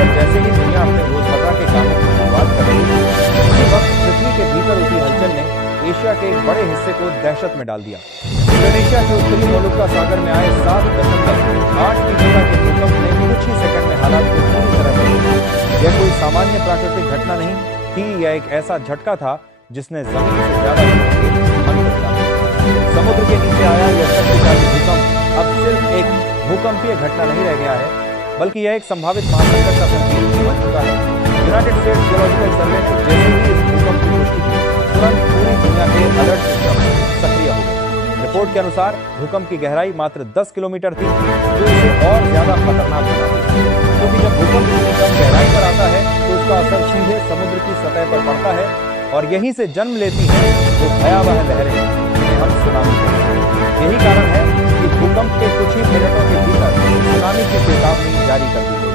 और जैसे ही दुनिया अपने रोजमर्रा के कामों की शुरुआत कर रही थी, उसी वक्त पृथ्वी के भीतर उठी हलचल ने एशिया के एक बड़े हिस्से को दहशत में डाल दिया। इंडोनेशिया के उत्तरी मोलुक्का सागर में आए 7.8 तीव्रता के भूकंप ने कुछ ही सेकंड में हालात को पूरी तरह बदल दिया। यह कोई सामान्य प्राकृतिक घटना नहीं थी, यह एक ऐसा झटका था जिसने जमीन से ज्यादा लोगों के मन को हिला दिया। समुद्र के नीचे आया यह शक्तिशाली भूकंप अब सिर्फ एक भूकंपीय घटना नहीं रह गया है, बल्कि यह एक संभावित महासंकट का संकेत बन चुका है। यूनाइटेड स्टेट्स जियोलॉजिकल सर्वे ने जैसे ही इस भूकंप की पुष्टि की, तुरंत पूरी दुनिया के अलर्ट सिस्टम सक्रिय हो गए। रिपोर्ट के अनुसार भूकंप की गहराई मात्र 10 किलोमीटर थी, जो इसे और ज्यादा खतरनाक बनाती है, क्योंकि जब भूकंप इतनी कम गहराई पर आता है तो उसका असर सीधे समुद्र की सतह पर पड़ता है और यहीं से जन्म लेती हैं वो भयावह लहरें, जिन्हें हम सुनामी कहते हैं। यही कारण है कि भूकंप के कुछ ही मिनटों के भीतर सुनामी की चेतावनी जारी कर दी गई।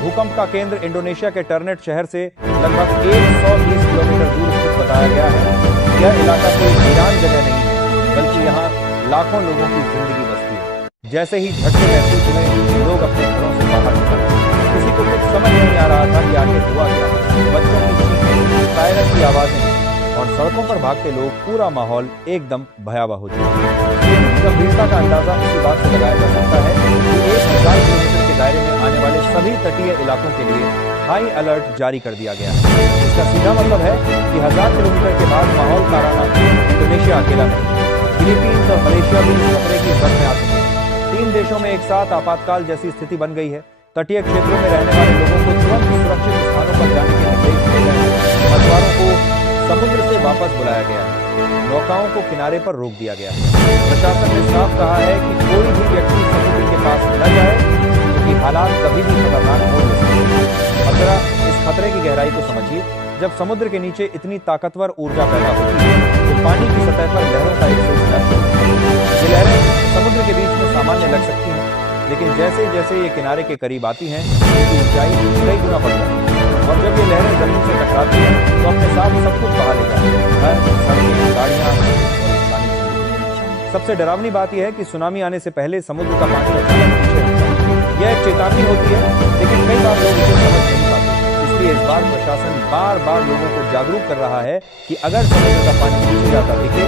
भूकंप का केंद्र इंडोनेशिया के टर्नेट शहर से लगभग 120 किलोमीटर दूर स्थित बताया गया है। यह इलाका कोई वीरान जगह नहीं है, बल्कि यहाँ लाखों लोगों की जिंदगी बसती है। जैसे ही झटके महसूस हुए, लोग अपने घरों से बाहर निकल आए। किसी को कुछ समझ नहीं आ रहा था कि आखिर हुआ क्या। बच्चों की चीखें, सायरन की आवाजें और सड़कों पर भागते लोग, पूरा माहौल एकदम भयावह हो चुका है। स्थिति की गंभीरता का अंदाजा इसी बात से लगाया जा सकता है कि 1000 किलोमीटर के दायरे में आने वाले सभी तटीय इलाकों के लिए हाई अलर्ट जारी कर दिया गया है। इसका सीधा मतलब है कि 1000 किलोमीटर के बाद माहौल का राना इंडोनेशिया अकेला नहीं, फिलीपींस और मलेशिया भी इस खतरे की जद में आ चुके हैं। 3 देशों में एक साथ आपातकाल जैसी स्थिति बन गई है। तटीय क्षेत्रों में रहने वाले लोगों को तुरंत सुरक्षित स्थानों पर जाने के निर्देश दिए गए हैं। मछुआरों को समुद्र से वापस बुलाया गया है। नौकाओं को किनारे पर रोक दिया गया है। प्रशासन ने साफ कहा है कि कोई भी व्यक्ति समुद्र के पास न जाए, क्योंकि हालात कभी भी खतरनाक हो सकते हैं। अब जरा इस खतरे की गहराई को समझिए। जब समुद्र के नीचे इतनी ताकतवर ऊर्जा पैदा होती है तो पानी की सतह पर लहरों का एक सिलसिला शुरू होता है। ये लहरें समुद्र के बीच में सामान्य लग सकती हैं, लेकिन जैसे जैसे ये किनारे के करीब आती हैं, इनकी ऊंचाई कई गुना बढ़ जाती है और जब ये लहरें जमीन से टकराती हैं तो अपने साथ सब कुछ बहा ले जाती है। घर, सड़कें, गाड़ियां और इंसानी। सबसे डरावनी बात यह है कि सुनामी आने से पहले समुद्र का पानी अचानक पीछे हटता है। यह एक चेतावनी होती है, लेकिन कई बार लोग इसे समझ नहीं पाते। इसलिए इस बार प्रशासन बार बार लोगों को जागरूक कर रहा है कि अगर समुद्र का पानी पीछे जाता दिखे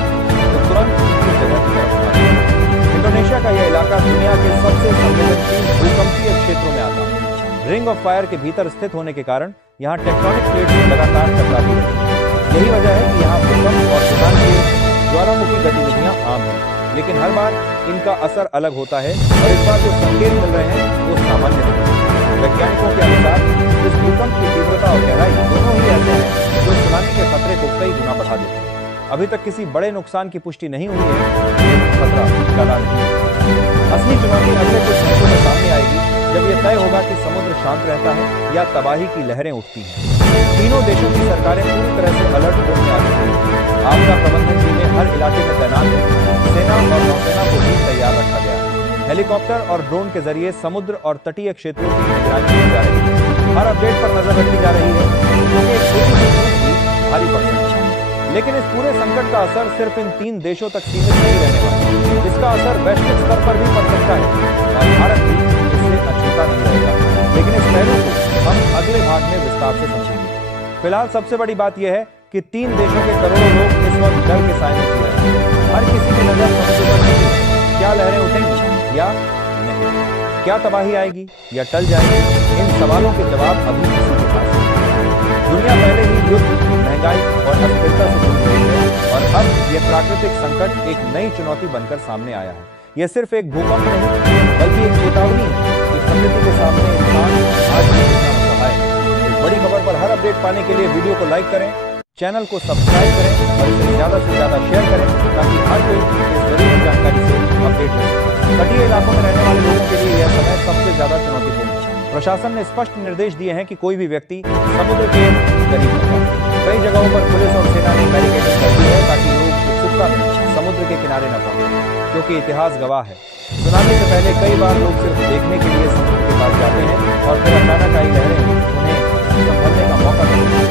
तो तुरंत उसकी जगह की तरफ भागें। इंडोनेशिया का यह इलाका दुनिया के सबसे संवेदनशील भूकंपीय क्षेत्रों में आता है। रिंग ऑफ फायर के भीतर स्थित होने के कारण यहाँ टेक्टोनिक प्लेट्स लगातार टकराती रहती हैं। यही वजह है कि यहाँ भूकंप और सुनामी के ज्वालामुखी गतिविधियां आम हैं, लेकिन हर बार इनका असर अलग होता है और इस बार जो संकेत मिल रहे हैं वो सामान्य नहीं है। वैज्ञानिकों के अनुसार इस भूकंप की तीव्रता और गहराई दोनों ही ऐसे हैं जो सुनामी के खतरे को कई गुना बढ़ा देते हैं। अभी तक किसी बड़े नुकसान की पुष्टि नहीं हुई है, लेकिन खतरा टला नहीं है। असली चुनौती अगले कुछ घंटों में सामने आएगी, जब यह तय होगा कि समुद्र शांत रहता है या तबाही की लहरें उठती हैं। तीनों देशों की सरकारें पूरी तरह से अलर्ट मोड में आ चुकी हैं। आपदा प्रबंधन टीमें हर इलाके में तैनात हैं। सेना और नौसेना को भी तैयार रखा गया है। हेलीकॉप्टर और ड्रोन के जरिए समुद्र और तटीय क्षेत्रों की निगरानी की जा रही है। हर अपडेट पर नजर रखी जा रही है, क्योंकि एक छोटी सी चूक भी भारी पड़ सकती है। लेकिन इस पूरे संकट का असर सिर्फ इन 3 देशों तक सीमित नहीं रहने वाला। इसका असर वैश्विक स्तर पर भी पड़ सकता है और भारत भी इससे अछूता नहीं रहेगा। लेकिन इस पहलू को हम अगले भाग में विस्तार से समझेंगे। फिलहाल सबसे बड़ी बात यह है कि 3 देशों के करोड़ों लोग इस वक्त डर के साए में जी रहे हैं। हर किसी की नजर समुद्र पर टिकी है। क्या लहरें उठेंगी या नहीं? क्या तबाही आएगी या टल जाएगी? इन सवालों के जवाब अभी किसी के पास नहीं। दुनिया पहले ही युद्ध, महंगाई और अस्थिरता से जूझ रही है और अब यह प्राकृतिक संकट एक नई चुनौती बनकर सामने आया है। यह सिर्फ एक भूकंप नहीं, बल्कि एक चेतावनी है कि प्रकृति के सामने इंसान आज भी कितना असहाय है। इस बड़ी खबर पर हर अपडेट पाने के लिए वीडियो को लाइक करें, चैनल को सब्सक्राइब करें और इसे ज्यादा से ज्यादा शेयर करें, ताकि हर कोई इस जरूरी जानकारी से अपडेट रहे। तटीय इलाकों में रहने वाले लोगों के लिए यह समय सबसे ज्यादा चुनौतीपूर्ण है। प्रशासन ने स्पष्ट निर्देश दिए हैं कि कोई भी व्यक्ति समुद्र के करीब न जाए। कई जगहों पर पुलिस और सेना ने बैरिकेडिंग कर दी है ताकि लोग उत्सुकता में समुद्र के किनारे न पहुंचे, क्योंकि इतिहास गवाह है सुनामी से पहले कई बार लोग सिर्फ देखने के लिए समुद्र के पास जाते हैं और फिर अचानक आई लहरें उन्हें संभलने का मौका देती हैं।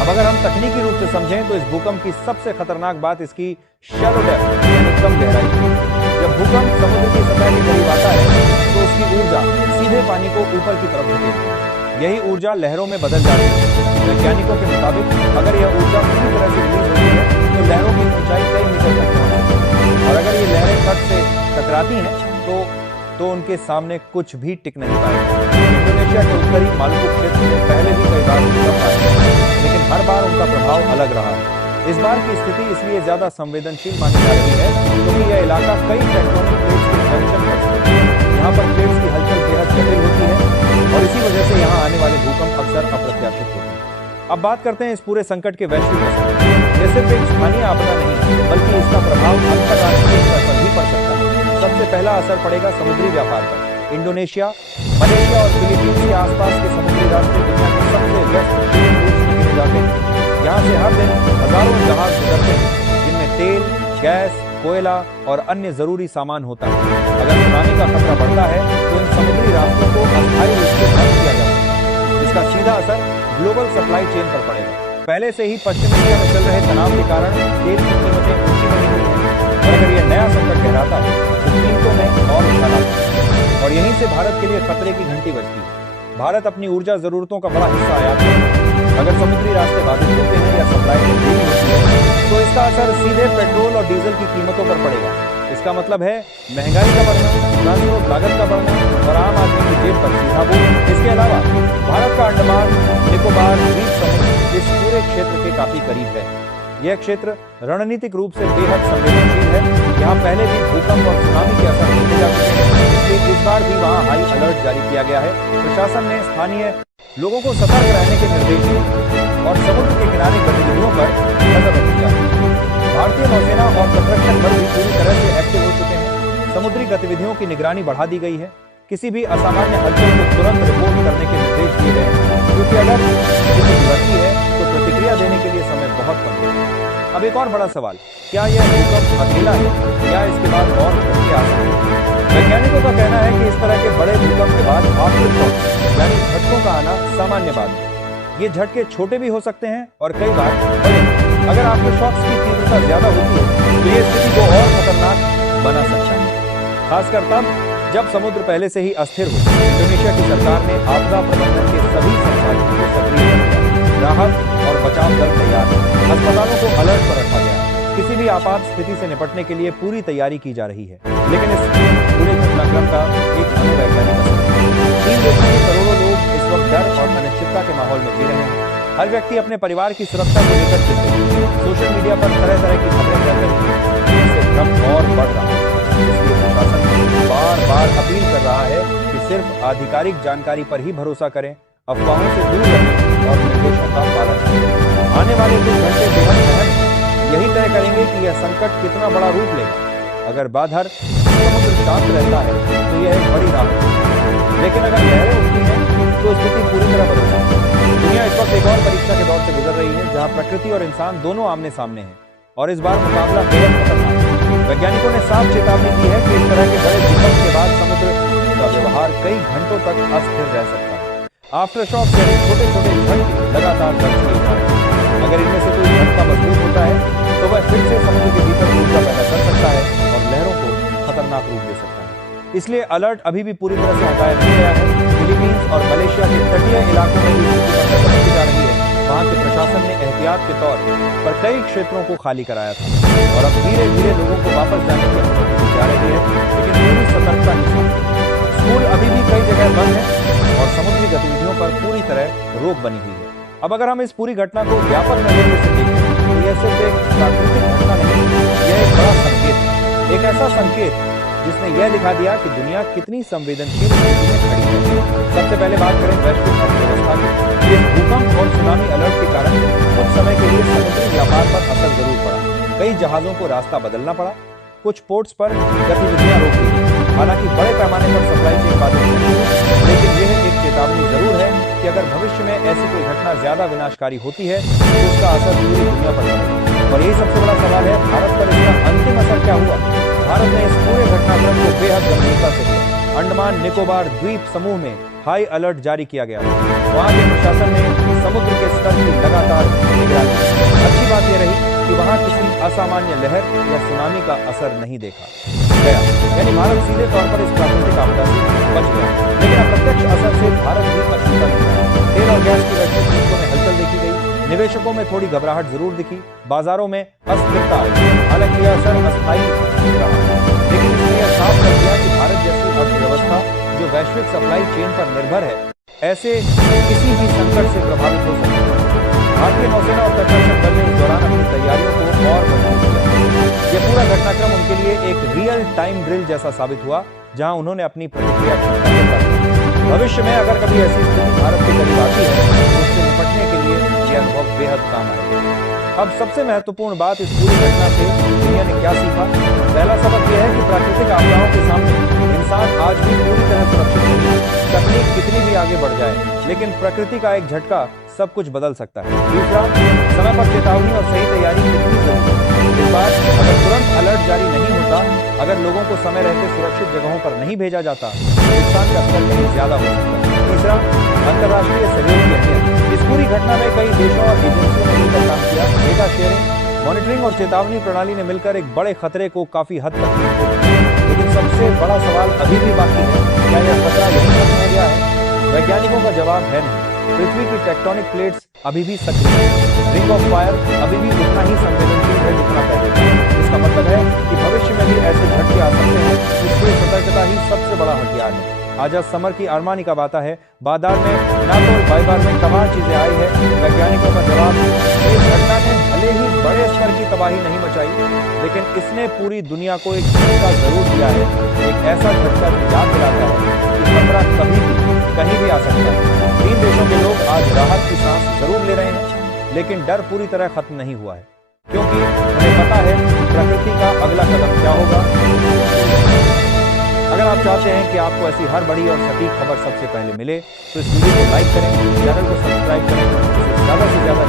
अब अगर हम तकनीकी रूप से समझें तो इस भूकंप की सबसे खतरनाक बात इसकी शैलो डेप्थ यानी कम गहराई है। जब भूकंप समुद्र की सतह के करीब आता है तो उसकी ऊर्जा सीधे पानी को ऊपर की तरफ धकेलती है। यही ऊर्जा लहरों में बदल जाती है। वैज्ञानिकों के मुताबिक अगर यह ऊर्जा पूरी तरह से रिलीज होती है तो लहरों की ऊंचाई कई मीटर तक पहुंच सकती है, और अगर ये लहरें तट से टकराती हैं तो उनके सामने कुछ भी टिक नहीं पाएगा। इंडोनेशिया के उत्तरी मालुकू क्षेत्र में पहले भी कई बार भूकंप आए हैं, लेकिन हर बार उनका प्रभाव अलग रहा है। इस बार की स्थिति इसलिए ज्यादा संवेदनशील मानी जा रही है क्योंकि यह इलाका कई टेक्टोनिक प्लेट्स के जंक्शन पर स्थित है। यहाँ पर प्लेट्स की हलचल बेहद जटिल होती है और इसी वजह से यहाँ आने वाले भूकंप अक्सर अप्रत्याशित होते हैं। अब बात करते हैं इस पूरे संकट के वैश्विक असर। यह सिर्फ एक स्थानीय आपदा नहीं बल्कि इसका प्रभाव अंतर्राष्ट्रीय स्तर पर भी पड़ सकता है। सबसे पहला असर पड़ेगा समुद्री व्यापार पर। इंडोनेशिया, मलेशिया और फिलीपींस के आसपास के समुद्री रास्ते दुनिया के सबसे व्यस्त शिपिंग रूट्स में गिने जाते हैं। यहाँ से हर दिन हजारों जहाज गुजरते हैं जिनमें तेल, गैस, कोयला और अन्य जरूरी सामान होता है। अगर सुनामी का खतरा बढ़ता है तो इन समुद्री रास्तों को अस्थायी रूप से बंद किया जा सकता है। इसका सीधा असर ग्लोबल सप्लाई चेन पर पड़ेगा। पहले से ही पश्चिम एशिया में चल रहे तनाव के कारण तेल की कीमतें ऊंची बनी हुई हैं, और अगर यह नया संकट गहराता है तो कीमतों में और उछाल आता है, और यहीं से भारत के लिए खतरे की घंटी बजती है। भारत अपनी ऊर्जा जरूरतों का बड़ा हिस्सा आयात करता है। अगर समुद्री रास्ते बाधित होते हैं या सप्लाई में देरी होती है तो इसका असर सीधे पेट्रोल और डीजल की कीमतों पर पड़ेगा। इसका मतलब है महंगाई का बढ़ना, ट्रांसपोर्ट लागत का बढ़ना और आम आदमी की जेब पर सीधा बोझ। इसके अलावा भारत का अंडमान निकोबार द्वीप समूह इस पूरे क्षेत्र के काफी करीब है। यह क्षेत्र रणनीतिक रूप से बेहद संवेदनशील है। यहाँ पहले भी भूकंप और सुनामी के असर देखे जा चुके हैं, इसलिए इस बार भी वहाँ हाई अलर्ट जारी किया गया है। प्रशासन ने स्थानीय लोगों को सतर्क रहने के निर्देश दिए और समुद्र के किनारे गतिविधियों पर नजर रखी जा रही है। भारतीय नौसेना और तटरक्षक बल भी पूरी तरह से एक्टिव हो चुके हैं। समुद्री गतिविधियों की निगरानी बढ़ा दी गई है। किसी भी असामान्य हलचल को तुरंत रिपोर्ट करने के निर्देश दिए गए हैं, क्योंकि अगर स्थिति बिगड़ती है तो प्रतिक्रिया देने के लिए समय बहुत कम है। अब एक और बड़ा सवाल, क्या यह भूकंप अकेला है या इसके बाद और झटके आ सकते हैं? वैज्ञानिकों का कहना है कि इस तरह के बड़े भूकंप के बाद आफ्टर शॉक यानी झटकों का आना सामान्य बात है। ये झटके छोटे भी हो सकते हैं और कई बार बड़े। अगर आफ्टर शॉक्स की तीव्रता ज्यादा होती है तो ये स्थिति को और खतरनाक बना सकता है, खासकर तब जब समुद्र पहले से ही अस्थिर हो। इंडोनेशिया की सरकार ने आपदा प्रबंधन के सभी संसाधनों को सक्रिय कर दिया। राहत और बचाव दल तैयार है। अस्पतालों को अलर्ट पर रखा गया है। किसी भी आपात स्थिति से निपटने के लिए पूरी तैयारी की जा रही है। लेकिन इस पूरे घटनाक्रम का एक मनोवैज्ञानिक असर है। 3 देशों के करोड़ों लोग इस वक्त डर और अनिश्चितता के माहौल में जी रहे हैं। हर व्यक्ति अपने परिवार की सुरक्षा को लेकर चिंतित है। सोशल मीडिया पर तरह तरह की खबरें फैल रही हैं, जिससे भ्रम और बढ़ रहा है। इसलिए प्रशासन बार बार अपील कर रहा है कि सिर्फ आधिकारिक जानकारी पर ही भरोसा करें, अफवाहों से दूर रहें और निर्देशों का पालन करें। आने वाले कुछ घंटे बेहद अहम हैं। यही तय करेंगे कि यह संकट कितना बड़ा रूप लेगा। अगर बाहर समुद्र शांत रहता है तो यह एक बड़ी राहत है, लेकिन अगर लहरें उठती हैं तो स्थिति पूरी तरह बदल जाती है। दुनिया इस वक्त एक और परीक्षा के दौर से गुजर रही है, जहां प्रकृति और इंसान दोनों आमने सामने हैं, और इस बार मुकाबला बेहद खतरनाक है। वैज्ञानिकों ने साफ चेतावनी दी है कि इस तरह के बड़े भूकंप के बाद समुद्र का व्यवहार कई घंटों तक अस्थिर रह सकता है। आफ्टर शॉक यानी छोटे छोटे झटके लगातार दर्ज किए जा रहे हैं। अगर इनमें से कोई झटका मजबूत होता है तो वह फिर से समुद्र के भीतर ऊर्जा पैदा कर सकता है और लहरों को खतरनाक रूप दे सकता है। इसलिए अलर्ट अभी भी पूरी तरह से हटाया नहीं गया है। फिलीपींस और मलेशिया के तटीय इलाकों में भी स्थिति पर नजर रखी जा रही है। वहां के प्रशासन ने एहतियात के तौर पर कई क्षेत्रों को खाली कराया था और अब धीरे धीरे लोगों को वापस जाने की अनुमति दी जा रही है, लेकिन पूरी सतर्कता के साथ। स्कूल अभी भी कई जगह बंद है और समुद्री गतिविधियों पर पूरी तरह रोक बनी हुई है। अब अगर हम इस पूरी घटना को व्यापक नजरिए से देखें तो यह सिर्फ एक प्राकृतिक घटना नहीं, यह एक बड़ा संकेत है। एक ऐसा संकेत जिसने यह दिखा दिया कि दुनिया कितनी संवेदनशील स्थिति में खड़ी है। सबसे पहले बात करें वैश्विक अर्थव्यवस्था की। इस भूकंप और सुनामी अलर्ट के कारण कुछ समय के लिए समुद्री व्यापार पर असर जरूर पड़ा। कई जहाजों को रास्ता बदलना पड़ा, कुछ पोर्ट्स पर गतिविधियां रोक दी गई। हालांकि बड़े पैमाने पर सप्लाई चेन बाधित नहीं हुई, लेकिन यह एक चेतावनी जरूर है कि अगर भविष्य में ऐसी कोई घटना ज्यादा विनाशकारी होती है तो उसका असर पूरी दुनिया पर पड़ेगा। और यही सबसे बड़ा सवाल है, भारत पर इसका अंतिम असर क्या हुआ? भारत ने इस पूरे घटनाक्रम को बेहद गंभीरता से लिया। अंडमान निकोबार द्वीप समूह में हाई अलर्ट जारी किया गया। वहां के प्रशासन ने समुद्र के स्तर की लगातार निगरानी की। अच्छी बात यह रही कि वहां किसी असामान्य लहर या सुनामी का असर नहीं देखा गया, यानी भारत सीधे तौर पर इस प्राकृतिक आपदा से बच गया। लेकिन अप्रत्यक्ष असर से भारत भी अछूता नहीं रहा। निवेशकों में थोड़ी घबराहट जरूर दिखी, बाजारों में अस्थिरता आई। हालांकि यह असर अस्थायी रहा, लेकिन इसने यह साफ कर दिया कि भारत जैसी अर्थव्यवस्था जो वैश्विक सप्लाई चेन पर निर्भर है, ऐसे किसी भी संकट से प्रभावित हो सकती है। भारतीय नौसेना और तटरक्षक बल ने इस दौरान अपनी तैयारियों को और मजबूत किया। यह पूरा घटनाक्रम उनके लिए एक रियल टाइम ड्रिल जैसा साबित हुआ, जहां उन्होंने अपनी प्रतिक्रिया क्षमता को बढ़ाया। भविष्य में अगर कभी ऐसी स्थिति भारत के करीब आती है तो उससे निपटने के लिए यह अनुभव बेहद काम आएगा। अब सबसे महत्वपूर्ण बात, इस पूरी घटना से दुनिया ने क्या सीखा? पहला सबक यह है कि प्राकृतिक आपदाओं के सामने इंसान आज भी पूरी तरह सुरक्षित नहीं है। तकनीक कितनी भी आगे बढ़ जाए, लेकिन प्रकृति का एक झटका सब कुछ बदल सकता है। दूसरा, समय पर चेतावनी और सही तैयारी कितनी जरूरी है। इस बार अगर तुरंत अलर्ट जारी नहीं होता, अगर लोगों को समय रहते सुरक्षित जगहों पर नहीं भेजा जाता, तो नुकसान का स्तर कहीं ज्यादा हो सकता है। तीसरा, अंतर्राष्ट्रीय सहयोग की अहमियत। इस पूरी घटना में कई देशों और एजेंसियों ने मिलकर काम किया। डेटा शेयरिंग, मॉनिटरिंग और चेतावनी प्रणाली ने मिलकर एक बड़े खतरे को काफी हद तक नियंत्रित किया। लेकिन सबसे बड़ा सवाल अभी भी बाकी है, क्या यह खतरा यही खत्म हो गया है? वैज्ञानिकों का जवाब है नहीं। पृथ्वी की टेक्टोनिक प्लेट्स अभी भी सक्रिय है। रिंग ऑफ फायर अभी भी उतना ही संवेदनशील है जितना पहले था। इसका मतलब है कि भविष्य में भी ऐसे झटके आ सकते हैं, इसलिए सतर्कता ही सबसे बड़ा हथियार है। आज समर की अरमानी का बाता है, बाजार में ना तो बाई बार में कमाल चीजें आई है। वैज्ञानिकों का जवाब, इस घटना ने भले ही बड़े स्तर की तबाही नहीं मचाई, लेकिन इसने पूरी दुनिया को एक झटका जरूर दिया है। एक ऐसा झटका जो याद दिलाता है कि खतरा कभी भी कहीं भी आ सकता है। 3 देशों के लोग आज राहत की सांस जरूर ले रहे हैं, लेकिन डर पूरी तरह खत्म नहीं हुआ है, क्योंकि उन्हें पता है प्रकृति का अगला कदम क्या होगा। अगर आप चाहते हैं कि आपको ऐसी हर बड़ी और सटीक खबर सबसे पहले मिले, तो इस वीडियो को लाइक करें, चैनल को सब्सक्राइब करें, इसे ज्यादा से ज्यादा